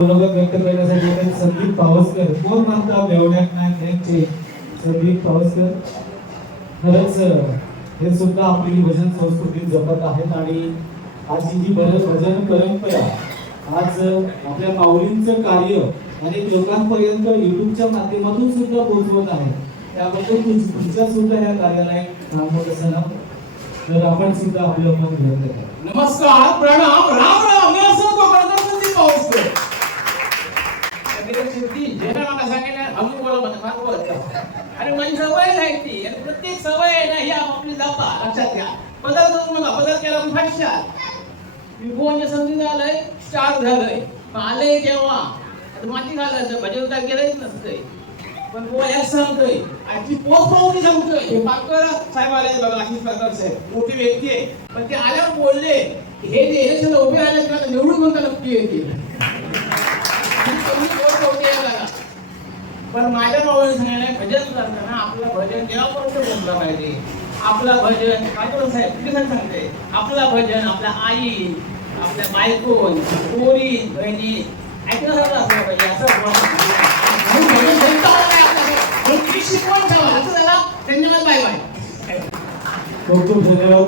मनोगत व्यक्त करण्यासाठी आपण संदीप पावसकर कोण म्हणता बेवड्याक नायक यांचे संदीप पावसकर खरंच हे सुद्धा आपली भजन संस्कृती जपत आहेत आणि आजची जी भजन परंपरा आज आपल्या माऊलींचं कार्य अनेक लोकांपर्यंत युट्यूबच्या माध्यमातून सुद्धा पोहोचवत आहे त्याबद्दल तुमच्या सुद्धा या कार्याला एक मोठं सलाम तर आपण सुद्धा आपलं मन व्यक्त करा नमस्कार प्रणाम राम राम मी असं कोकणातून संदीप पावसकर शेवटी जेव्हा मला सांगितलं अमुक बरोबर भागवत आणि माझी सवय आहे ती आणि प्रत्येक सवय आहे ना ही आपली जाता लक्षात घ्या बदल करू नका बदल केला पण फाटशाल मी फोनच्या संधी आलंय स्टार्ट झालंय आलंय जेव्हा माती घालायचं भजन उतार केलंच नसतंय पण एक सांगतोय आजची पोस्ट पाहून सांगतोय हे पाकर साहेब आले बघा आशिष पाकर साहेब मोठी व्यक्ती आहे पण ते आल्यावर बोलले हे जे इलेक्शन उभे आले का निवडून कोणता नक्की येतील पण माझ्या मावळी सांगायला भजन करताना आपलं भजन देवापर्यंत बोललं पाहिजे आपलं भजन पाकर साहेब किती सांगते आपलं भजन आपल्या आई आपल्या बायकोन पोरी बहिणी ऐकलं असलं पाहिजे असं शिकवण ठेवा असं झाला धन्यवाद बाय बाय खूप खूप धन्यवाद.